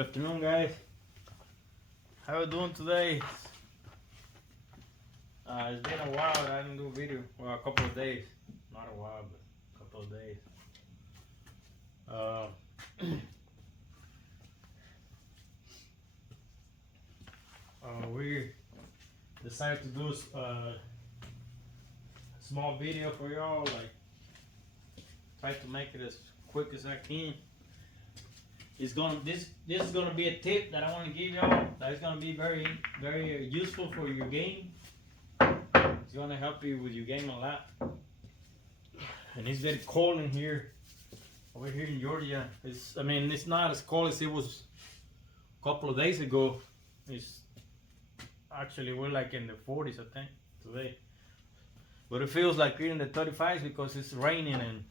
Good afternoon, guys. How are you doing today? It's been a while that I didn't do a video. Well, a couple of days. Not a while, but a couple of days. We decided to do a small video for y'all. Like, try to make it as quick as I can. This is gonna be a tip that I want to give y'all. That is gonna be very useful for your game. It's gonna help you with your game a lot. And it's very cold in here. Over here in Georgia, it's not as cold as it was a couple of days ago. It's actually we're like in the 40s, I think, today. But it feels like we're in the 35s because it's raining and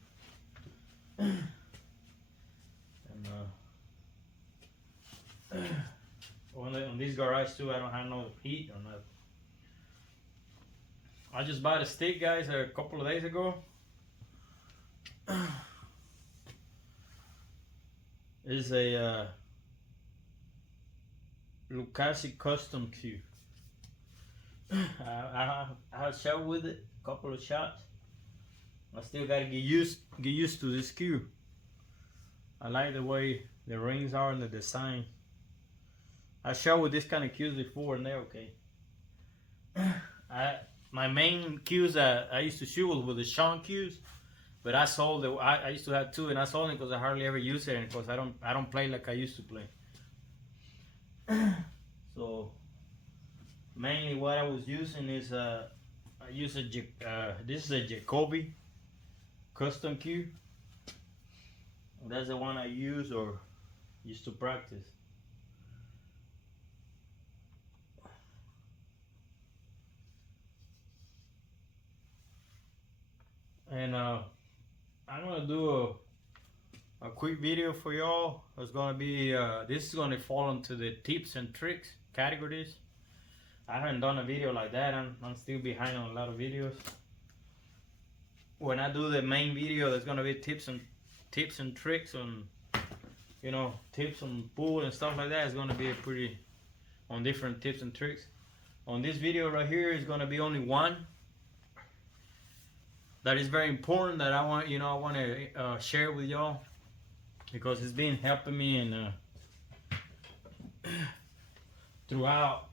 on this garage too, I don't have no heat or nothing. I just bought a stick, guys, a couple of days ago. It's a Lucasi custom cue. I have shot with it, a couple of shots. I still gotta get used to this cue. I like the way the rings are and the design. I shot with this kind of cues before and they're okay. My main cues that I used to shoot was with the Sean cues, but I sold it. I used to have two, and I sold it because I hardly ever use it, and because I don't play like I used to play. So mainly what I was using is this is a Jacoby custom cue. That's the one I use or used to practice. And I'm gonna do a quick video for y'all. It's gonna be this is gonna fall into the tips and tricks categories. I haven't done a video like that. I'm still behind on a lot of videos. When I do the main video, there's gonna be tips and tricks on, tips on pool and stuff like that. It's gonna be on different tips and tricks. On this video right here is gonna be only one that is very important that I want to share with y'all, because it's been helping me in throughout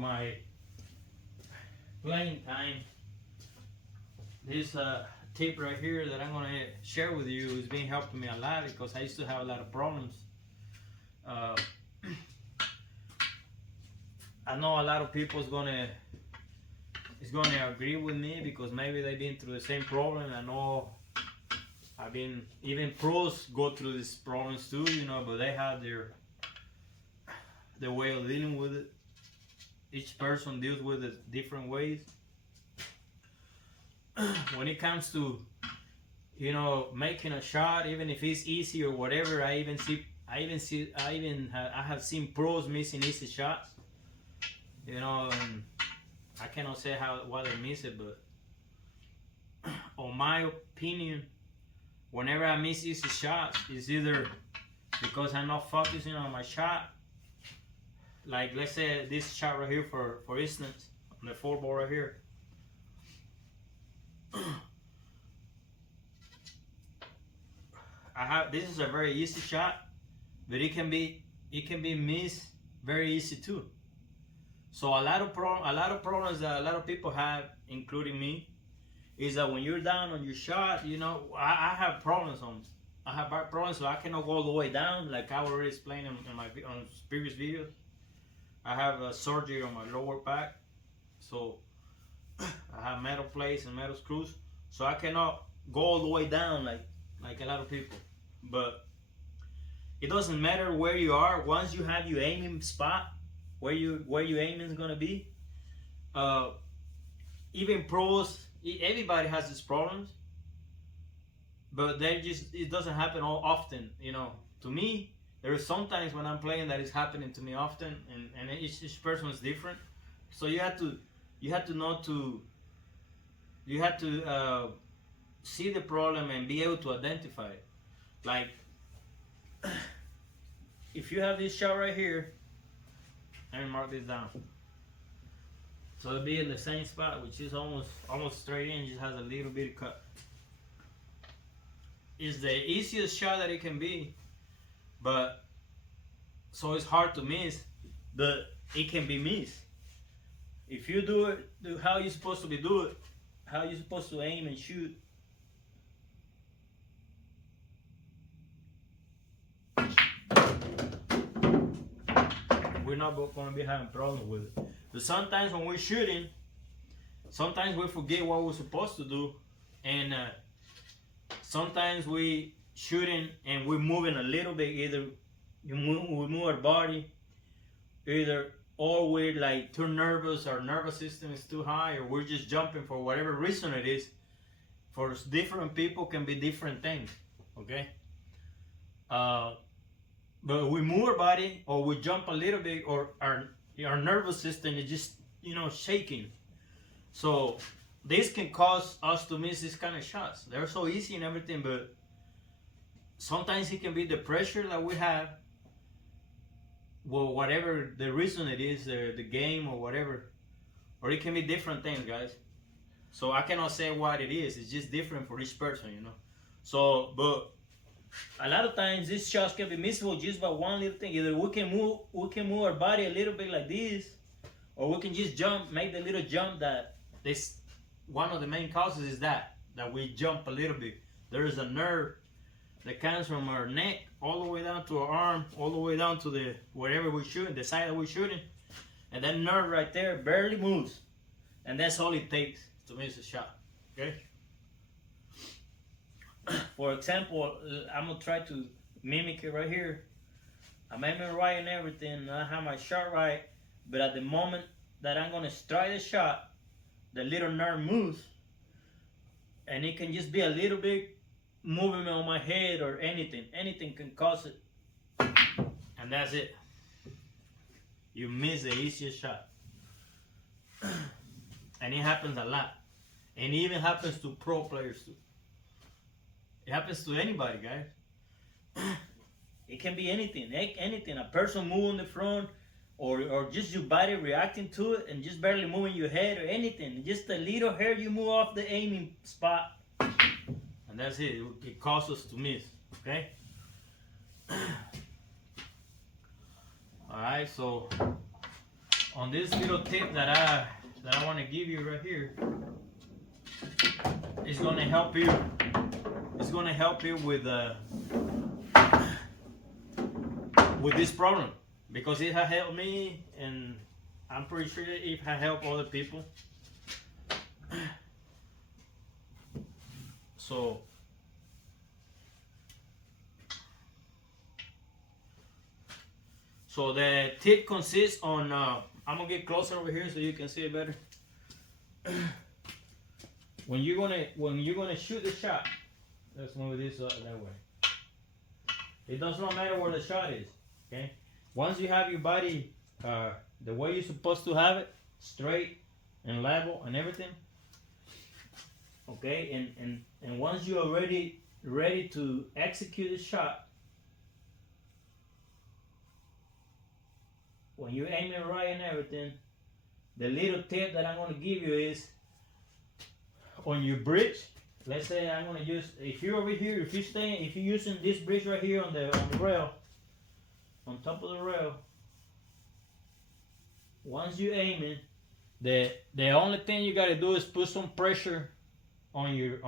my playing time. This tip right here that I'm gonna share with you has been helping me a lot, because I used to have a lot of problems. I know a lot of people is gonna agree with me, because maybe they've been through the same problem. I know even pros go through these problems too, but they have their way of dealing with it. Each person deals with it different ways. When it comes to making a shot, even if it's easy or whatever, I have seen pros missing easy shots. And I cannot say why they miss it, but on my opinion, whenever I miss easy shots, it's either because I'm not focusing on my shot. Like, let's say this shot right here, for instance, on the 4 ball right here. This is a very easy shot, but it can be missed very easy too. So a lot of problems that a lot of people have, including me, is that when you're down on your shot, I have problems so I cannot go all the way down, like I already explained on previous videos. I have a surgery on my lower back, so I have metal plates and metal screws, so I cannot go all the way down like a lot of people. But it doesn't matter where you are. Once you have your aiming spot, where your aiming is gonna be, even pros, everybody has these problems, but it doesn't happen all often. To me, there is sometimes when I'm playing that is happening to me often, and each person is different. So you have to see the problem and be able to identify it. Like, if you have this shot right here, let me mark this down. So it'll be in the same spot, which is almost straight in, just has a little bit of cut. It's the easiest shot that it can be, but so it's hard to miss, but it can be missed. If you do it how you're supposed to do it, how you're supposed to aim and shoot. We're not going to be having problems with it. But sometimes when we're shooting, sometimes we forget what we're supposed to do, and sometimes we shooting and we're moving a little bit. Either we move our body, or we're like too nervous, our nervous system is too high, or we're just jumping for whatever reason it is. For different people, can be different things. Okay. But we move our body, or we jump a little bit, or our nervous system is just, shaking. So this can cause us to miss this kind of shots. They're so easy and everything, but sometimes it can be the pressure that we have. Well, whatever the reason it is, the game or whatever, or it can be different things, guys. So I cannot say what it is. It's just different for each person, So, but a lot of times these shots can be missable just by one little thing. Either we can move our body a little bit like this, or we can just jump, make the little jump. That this one of the main causes is that we jump a little bit. There is a nerve that comes from our neck all the way down to our arm, all the way down to the wherever we're shooting, the side that we're shooting, and that nerve right there barely moves, and that's all it takes to miss a shot. Okay. For example, I'm gonna try to mimic it right here. I'm aiming right and everything. I have my shot right, but at the moment that I'm gonna strike the shot, the little nerve moves, and it can just be a little bit movement on my head or anything. Anything can cause it, and that's it. You miss the easiest shot, and it happens a lot, and it even happens to pro players too. It happens to anybody, guys. It can be anything, anything. A person moving the front, or just your body reacting to it and just barely moving your head or anything. Just a little hair you move off the aiming spot, and that's it. It causes us to miss. Okay. All right. So on this little tip that I want to give you right here, it's gonna help you. It's gonna help you with this problem, because it has helped me, and I'm pretty sure it has helped other people. So the tip consists on. I'm gonna get closer over here so you can see it better. When you're gonna shoot the shot, let's move this that way. It does not matter where the shot is. Okay. Once you have your body the way you're supposed to have it, straight and level and everything. Okay. And once you're already ready to execute the shot, when you're aiming right and everything, the little tip that I'm gonna give you is on your bridge. Let's say I'm gonna use, if you're over here, if you're using this bridge right here on the rail, on top of the rail, once you aiming, the only thing you gotta do is put some pressure on your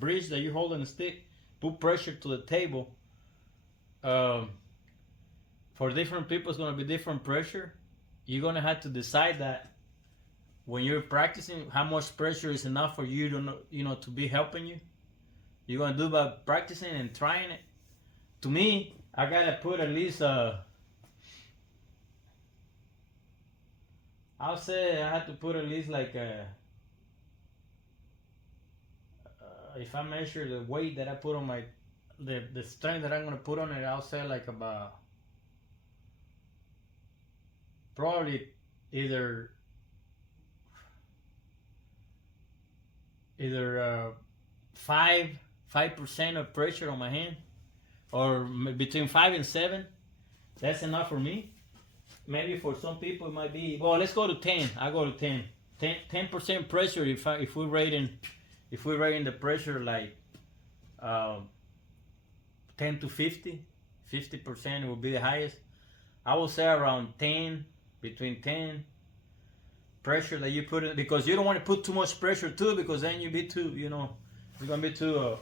bridge that you're holding the stick. Put pressure to the table. For different people, it's gonna be different pressure. You're gonna have to decide that when you're practicing, how much pressure is enough for you to know, to be helping you. You're gonna do by practicing and trying it. To me, I gotta put at least I'll say I have to put at least like if I measure the weight that I put on my the strength that I'm gonna put on it, I'll say like about probably either 5% of pressure on my hand, or between 5 and 7. That's enough for me. Maybe for some people it might be, well, let's go to 10. I go to 10. 10% pressure. If we're rating the pressure like 10 to 50, 50% will be the highest. I will say around 10, between 10 pressure that you put in, because you don't want to put too much pressure too, because then you be too, it's gonna be too.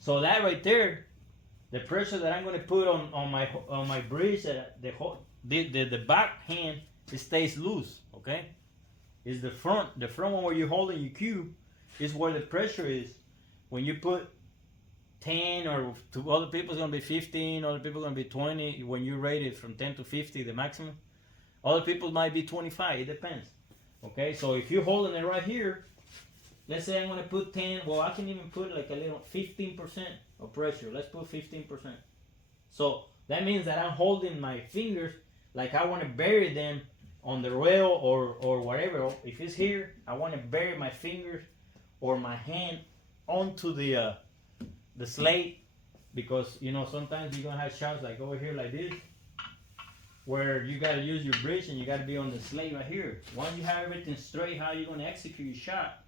So that right there, the pressure that I'm gonna put on my bridge, the back hand, it stays loose. Okay, is the front one where you're holding your cube is where the pressure is. When you put 10, or to other people it's gonna be 15, other people gonna be 20. When you rate it from 10 to 50, the maximum. Other people might be 25. It depends. Okay, so if you're holding it right here, let's say I'm gonna put 10. Well, I can even put like a little 15% of pressure. Let's put 15%. So that means that I'm holding my fingers like I want to bury them on the rail or whatever. If it's here, I want to bury my fingers or my hand onto the slate, because sometimes you're gonna have shots like over here like this, where you gotta use your bridge and you gotta be on the slate right here. Once you have everything straight, how you're gonna execute your shot,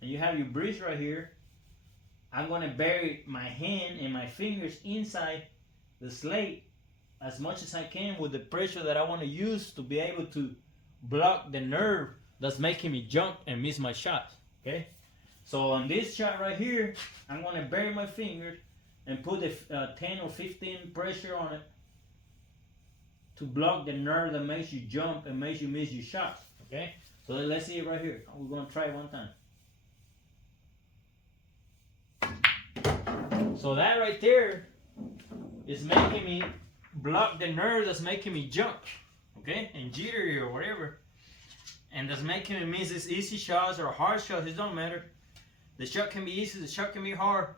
and you have your bridge right here, I'm gonna bury my hand and my fingers inside the slate as much as I can with the pressure that I want to use to be able to block the nerve that's making me jump and miss my shots. Okay, so on this shot right here, I'm gonna bury my fingers and put the 10 or 15 pressure on it to block the nerve that makes you jump and makes you miss your shots. Okay, so let's see it right here. We're gonna try it one time. So that right there is making me block the nerve that's making me jump, okay, and jittery or whatever, and that's making me miss these easy shots or hard shots. It don't matter. The shot can be easy, the shot can be hard,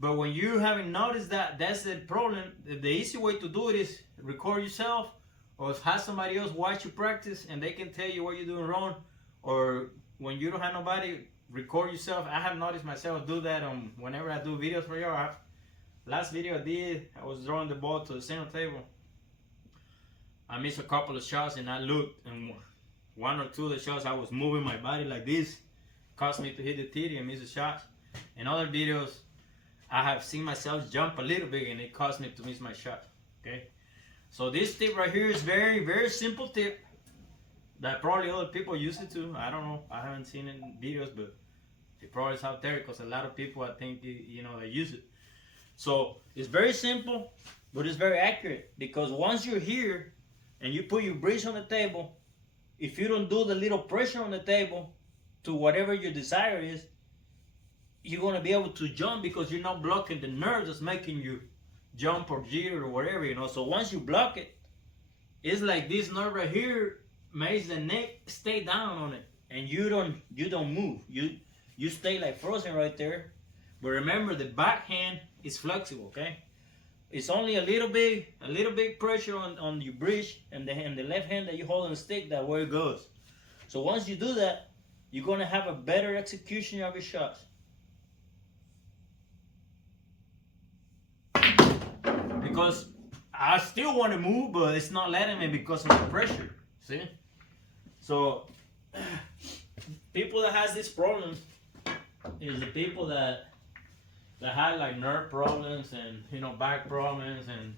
but when you haven't noticed that, that's the problem. The easy way to do it is record yourself, or have somebody else watch you practice and they can tell you what you're doing wrong. Or when you don't have nobody, record yourself. I have noticed myself do that whenever I do videos for y'all. Last video I did, I was throwing the ball to the center table. I missed a couple of shots and I looked, and one or two of the shots I was moving my body like this, caused me to hit the titty and miss the shot. In other videos, I have seen myself jump a little bit and it caused me to miss my shot. Okay, so this tip right here is very, very simple tip that probably other people use it too. I don't know, I haven't seen it in videos, but it probably is out there because a lot of people, I think, they use it. So it's very simple, but it's very accurate, because once you're here and you put your bridge on the table, if you don't do the little pressure on the table to whatever your desire is, you're going to be able to jump, because you're not blocking the nerve that's making you jump or jitter or whatever, So once you block it, it's like this nerve right here makes the neck stay down on it, and you don't move. You stay like frozen right there. But remember, the backhand is flexible. Okay, it's only a little bit pressure on your bridge, and the left hand that you hold on the stick, that where it goes. So once you do that, you're gonna have a better execution of your shots. Because I still want to move, but it's not letting me because of the pressure. See? So people that has this problem is the people that have like nerve problems and back problems and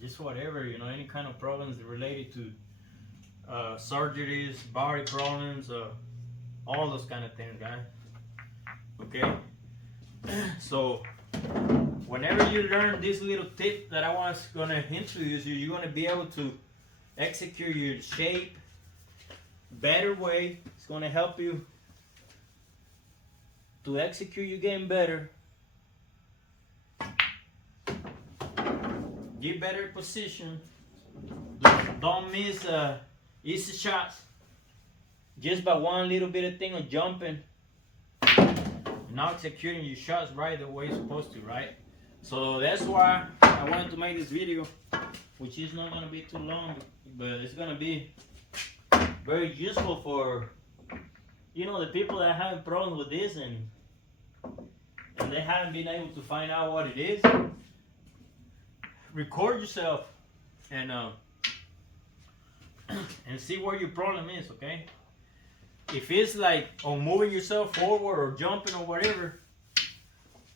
just whatever, any kind of problems related to surgeries, body problems, all those kind of things, guys. Okay, so whenever you learn this little tip that I was gonna introduce you, you're gonna be able to execute your shape better way. It's gonna help you to execute your game better, get better position, don't miss easy shots just by one little bit of thing of jumping, not executing your shots right the way you're supposed to, right? So that's why I wanted to make this video, which is not gonna be too long, but it's gonna be very useful for the people that have problems with this, and and they haven't been able to find out what it is, record yourself and see where your problem is, okay? If it's like on moving yourself forward or jumping or whatever,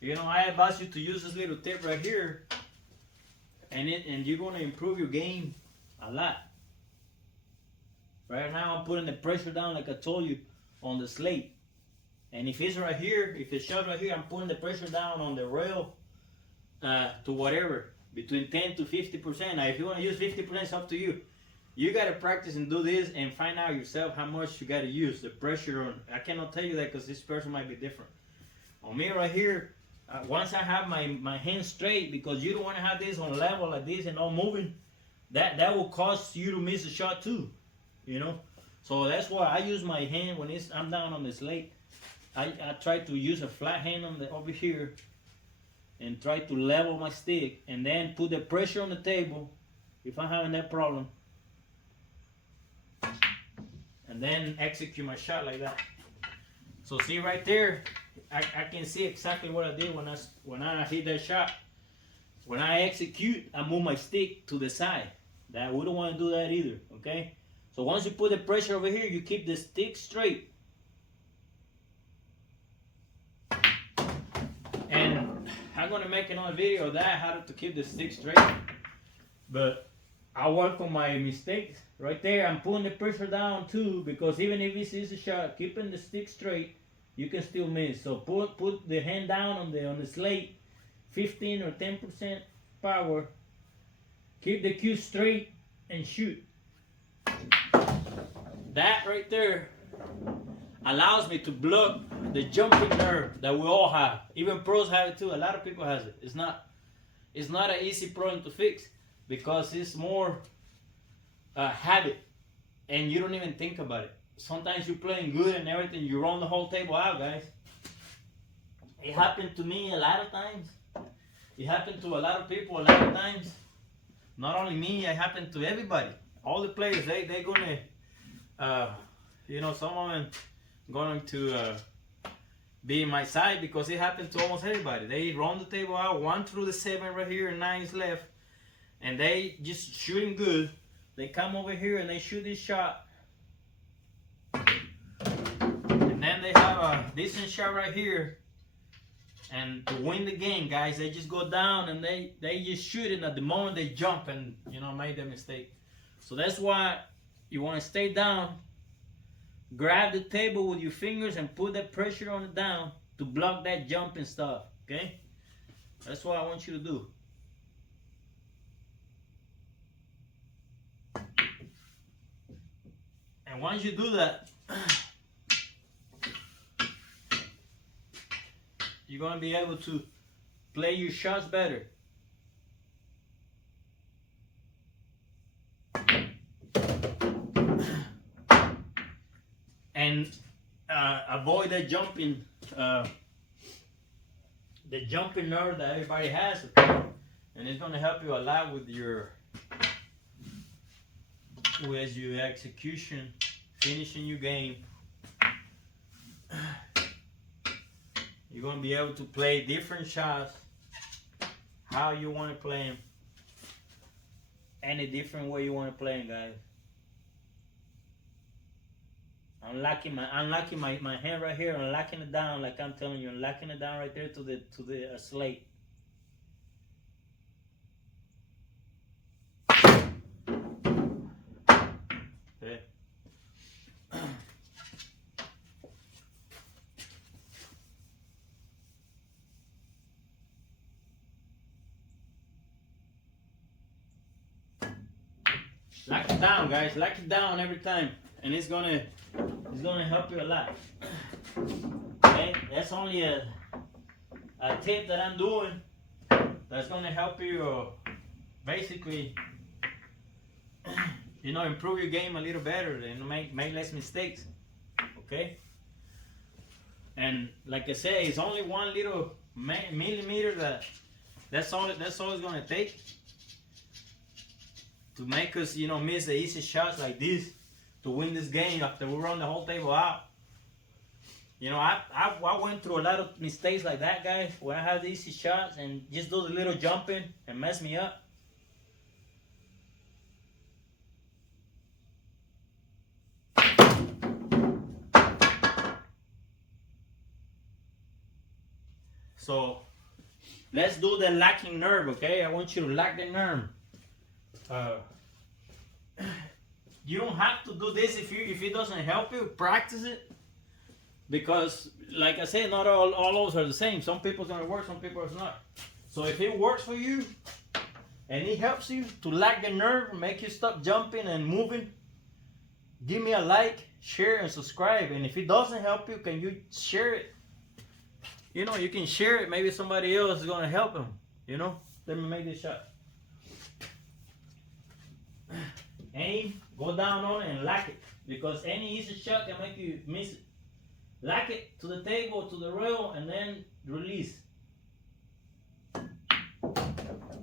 you know, I advise you to use this little tip right here, and you're gonna improve your game a lot. Right now I'm putting the pressure down like I told you on the slate. And if it's right here, if it's shut right here, I'm putting the pressure down on the rail to whatever, between 10 to 50%. Now if you want to use 50%, it's up to you. You got to practice and do this and find out yourself how much you got to use, the pressure on. I cannot tell you that because this person might be different. On me right here, once I have my hands straight, because you don't want to have this on level like this and all moving, that will cause you to miss a shot too, you know. So that's why I use my hand when I'm down on the slate. I try to use a flat hand over here and try to level my stick and then put the pressure on the table if I'm having that problem, and then execute my shot like that. So see right there, I can see exactly what I did when I hit that shot. When I execute, I move my stick to the side. That we don't want to do that either, okay? So once you put the pressure over here, you keep the stick straight. And I'm gonna make another video of that, how to keep the stick straight. But I work on my mistakes. Right there, I'm putting the pressure down too, because even if this is a shot, keeping the stick straight, you can still miss. So put the hand down on the slate, 15 or 10% power. Keep the cue straight and shoot. That right there allows me to block the jumping nerve that we all have. Even pros have it too. A lot of people has it. It's not an easy problem to fix because it's more habit, and you don't even think about it. Sometimes you're playing good and everything, you run the whole table out, guys. It happened to me a lot of times. It happened to a lot of people a lot of times. Not only me, it happened to everybody. All the players, they're gonna, you know, some of them going to be in my side because it happened to almost everybody. They run the table out, 1 through the 7 right here, and 9 is left, and they just shooting good. They come over here and they shoot this shot, and then they have a decent shot right here. And to win the game, guys, they just go down and they just shoot it at the moment they jump and, you know, made that mistake. So that's why you want to stay down, grab the table with your fingers and put that pressure on it down to block that jumping stuff, okay? That's what I want you to do. And once you do that, you're going to be able to play your shots better. And avoid that jumping, the jumping nerve that everybody has. And it's going to help you a lot with your execution, finishing your game. You're going to be able to play different shots, how you want to play them, any different way you want to play them, guys. I'm locking my hand right here. I'm locking it down, like I'm telling you. I'm locking it down right there to the slate. Okay. Lock it down, guys. Lock it down every time, and it's gonna help you a lot. Okay, that's only a tip that I'm doing that's gonna help you basically, you know, improve your game a little better and make less mistakes. Okay. And like I said, it's only one little millimeter that's all it's gonna take to make us, you know, miss the easy shots like this to win this game after we run the whole table out. You know, I went through a lot of mistakes like that, guys. When I had easy shots and just do the little jumping and mess me up. So let's do the locking nerve, okay? I want you to lock the nerve. You don't have to do this if it doesn't help you. Practice it, because like I said, not all of us are the same. Some people's gonna work, some people it's not. So if it works for you and it helps you to lock the nerve, make you stop jumping and moving, give me a like, share, and subscribe. And if it doesn't help you, can you share it? You know, you can share it. Maybe somebody else is gonna help him. You know, let me make this shot. Aim, go down on it and lock it, because any easy shot can make you miss it. Lock it to the table, to the rail, and then release.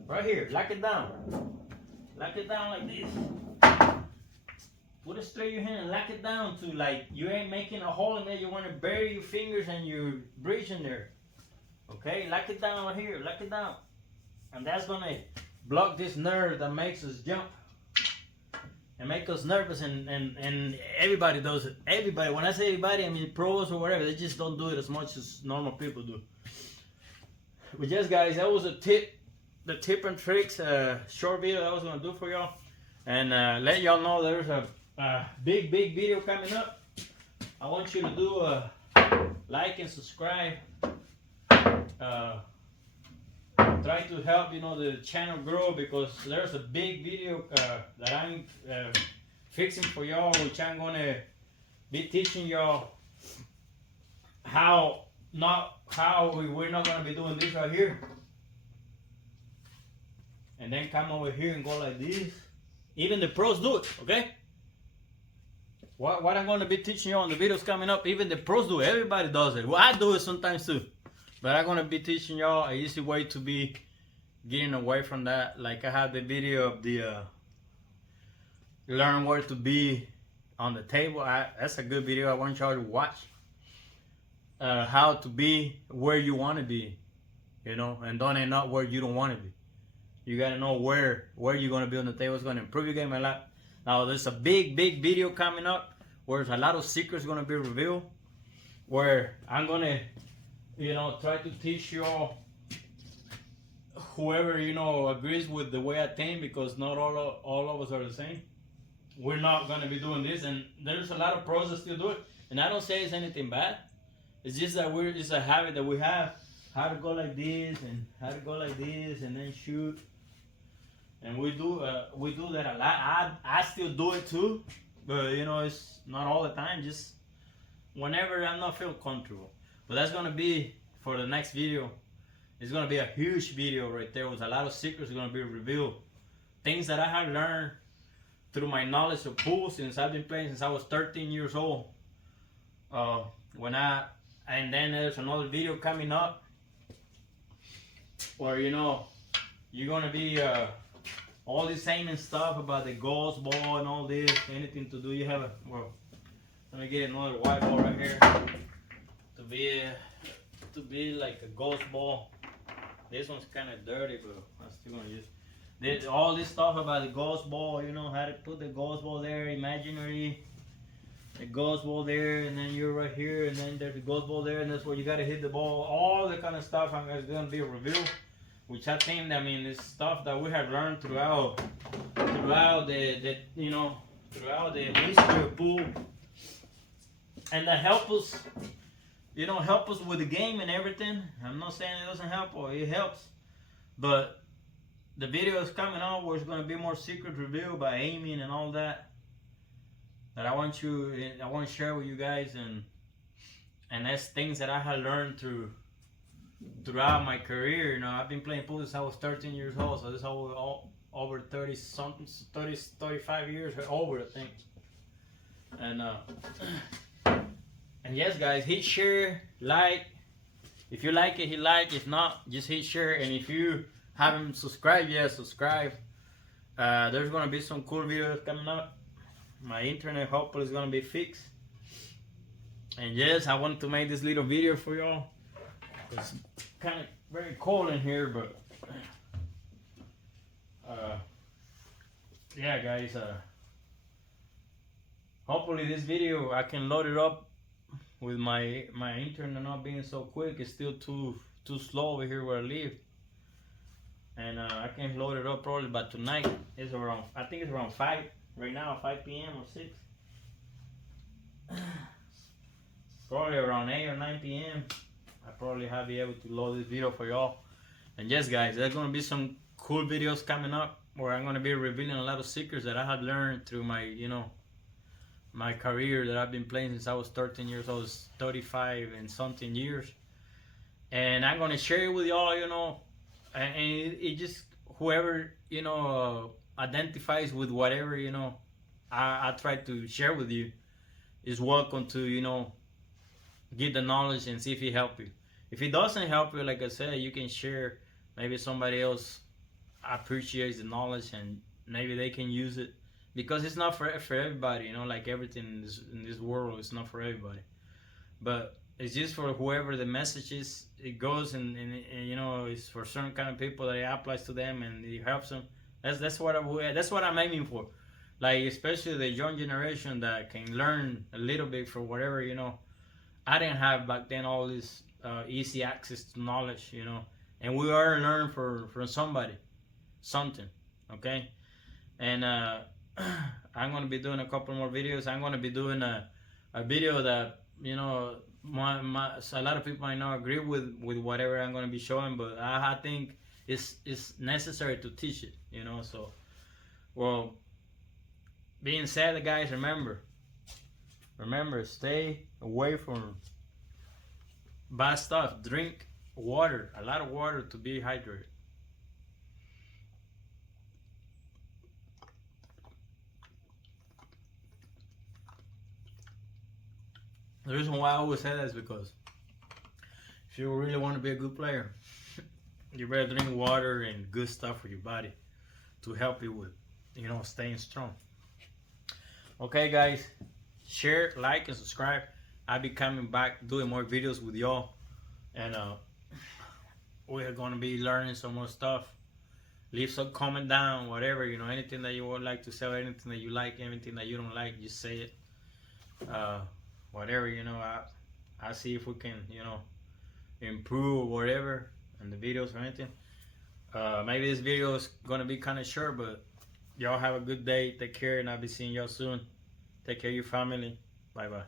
Right here, lock it down. Lock it down like this. Put it straight in your hand and lock it down to like you ain't making a hole in there. You want to bury your fingers and your bridge in there. Okay, lock it down right here. Lock it down. And that's going to block this nerve that makes us jump and make us nervous, and everybody does it. Everybody. When I say everybody, I mean pros or whatever. They just don't do it as much as normal people do. But yes, guys, that was a tip, the tip and tricks short video that I was gonna do for y'all, and let y'all know there's a big video coming up. I want you to do a like and subscribe. Try to help, you know, the channel grow, because there's a big video that I'm fixing for y'all, which I'm gonna be teaching y'all how we're not gonna be doing this right here, and then come over here and go like this. Even the pros do it, okay? What I'm gonna be teaching you on the videos coming up, even the pros do it. Everybody does it. Well, I do it sometimes too. But I'm gonna be teaching y'all an easy way to be getting away from that. Like I have the video of the learn where to be on the table. That's a good video. I want y'all to watch. How to be where you want to be, you know, and don't end up where you don't want to be. You gotta know where you're gonna be on the table. It's gonna improve your game a lot. Now there's a big video coming up where there's a lot of secrets gonna be revealed, where I'm gonna, you know, try to teach you whoever, you know, agrees with the way I think, because not all of us are the same. We're not gonna be doing this, and there's a lot of pros that still do it, and I don't say it's anything bad. It's just that it's a habit that we have, how to go like this and how to go like this and then shoot, and we do that a lot. I still do it too, but you know, it's not all the time, just whenever I'm not feeling comfortable. But that's gonna be for the next video. It's gonna be a huge video right there with a lot of secrets gonna be revealed. Things that I have learned through my knowledge of pool since I've been playing since I was 13 years old. And then there's another video coming up where, you know, you're gonna be all this aiming stuff about the ghost ball and all this, anything to do. You have let me get another white ball right here to be like a ghost ball. This one's kind of dirty, but I'm still gonna use it. All this stuff about the ghost ball, you know, how to put the ghost ball there, imaginary, the ghost ball there, and then you're right here, and then there's the ghost ball there, and that's where you gotta hit the ball. All the kind of stuff is gonna be revealed, which I think, I mean, this stuff that we have learned throughout the you know, throughout the history of pool, and that help us. You know, help us with the game and everything. I'm not saying it doesn't help, or it helps, but the video is coming out where it's going to be more secret revealed by aiming and all that I want to share with you guys, and that's things that I have learned throughout my career. You know, I've been playing pool since I was 13 years old, so this is over 30 something, 35 years over, I think. And yes, guys, hit share, like. If you like it, hit like. If not, just hit share. And if you haven't subscribed yet, subscribe. There's gonna be some cool videos coming up. My internet hopefully is gonna be fixed. And yes, I wanted to make this little video for y'all. It's kind of very cold in here, but yeah, guys. Hopefully, this video I can load it up with my internet not being so quick. It's still too slow over here where I live, and I can load it up probably by tonight. It's around, I think it's around 5 right now, 5 p.m. or 6. Probably around 8 or 9 p.m. I probably have be able to load this video for y'all. And yes, guys, there's gonna be some cool videos coming up where I'm gonna be revealing a lot of secrets that I have learned through my, my career that I've been playing since I was 13 years old, 35 and something years. And I'm gonna share it with y'all, and it just, whoever, identifies with whatever, I try to share with you is welcome to, get the knowledge and see if it help you. If it doesn't help you, like I said, you can share. Maybe somebody else appreciates the knowledge and maybe they can use it, because it's not for everybody. Like everything in this world, it's not for everybody. But it's just for whoever the message is. It goes and it's for certain kind of people that it applies to them and it helps them. That's what I'm aiming for. Like especially the young generation that can learn a little bit for whatever I didn't have back then all this easy access to knowledge, and we are learning from somebody, something, okay? And I'm gonna be doing a couple more videos. I'm gonna be doing a video that a lot of people might not agree with whatever I'm gonna be showing, but I think it's necessary to teach it, So, well, being said, guys, remember, stay away from bad stuff. Drink water, a lot of water to be hydrated. The reason why I always say that is because if you really want to be a good player, you better drink water and good stuff for your body to help you with, staying strong. Okay, guys, share, like, and subscribe. I'll be coming back doing more videos with y'all, and we're gonna be learning some more stuff. Leave some comment down, whatever, anything that you would like to say, anything that you like, anything that you don't like, just say it. Whatever, I see if we can, improve whatever in the videos or anything. Maybe this video is gonna be kind of short, but y'all have a good day. Take care, and I'll be seeing y'all soon. Take care of your family. Bye bye.